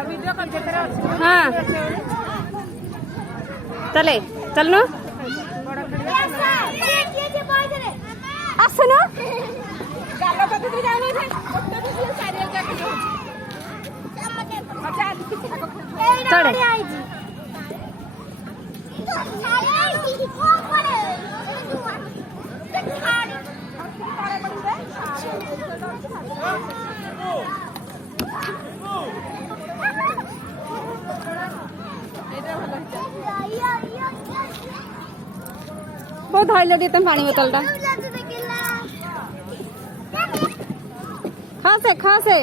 हाँ चले चलनु आसनु चढ़े बहुत धैर्य देते पानी बोतल टा खासे खासे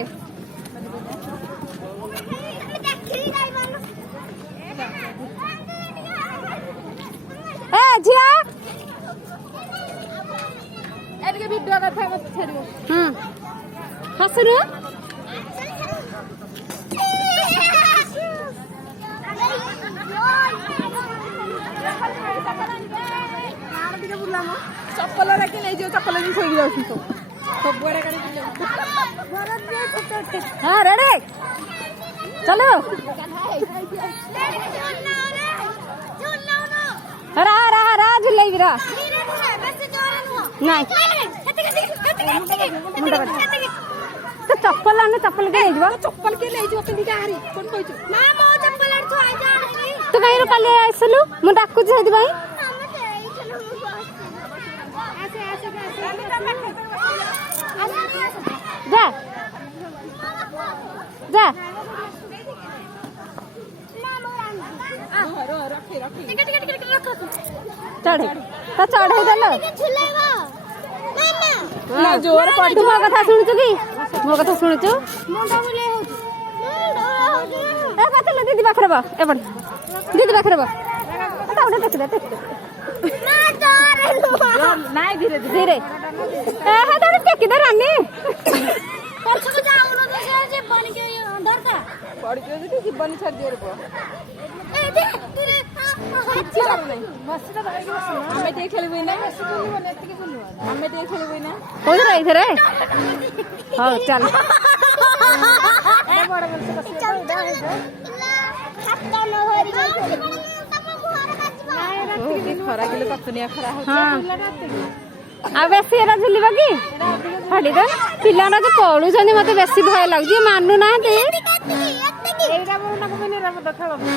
ए झिया एडके वीडियो करथा मत छेरियो हसनु चप्पल रखी नहीं जो चप्पल भी खोई जाऊ तो सब बड़े करे हां रेडी चलो रा रा रा झुलाई बिरा नहीं तो चप्पल आने चप्पल के ले जवा चप्पल के ले जो तनी गारी कोन कहू ना मो चप्पल आड़ छुआ जा तो कहीं काले आइसलु मु डाकू जेदी भाई जा जा चढ़े तो चढ़े देलो जोर पड़ तू मो कथा सुनछु की मो कथा सुनछु मुंडा बुले होछु ए कतले दीदी पाखरे बा ए बड दीदी पाखरे बा ता उठे देख दे ना जोर नाइ धीरे धीरे ए हा तो टेक दे रानी पछको जाऊ न तो से जीवन के अंदर का पड़ के जे जीवन छड़ दियो रे ए दे धीरे हच्ची कर नहीं बस तो भाई बस हमें टे खेलबे ना बस बोलबो ना एतके बोलबो हमें टे खेलबे ना हो रे इधर हां चल बड़ बड़ से बस खाता न होरी खरा किलो पतनिया खरा हो आ बेसी एरा झुलिबा की फाड़ी दे पिलाना जो पळु जनी मते बेसी भय लागजी मानू ना दे एरा बोना को ने रा मत खेलबो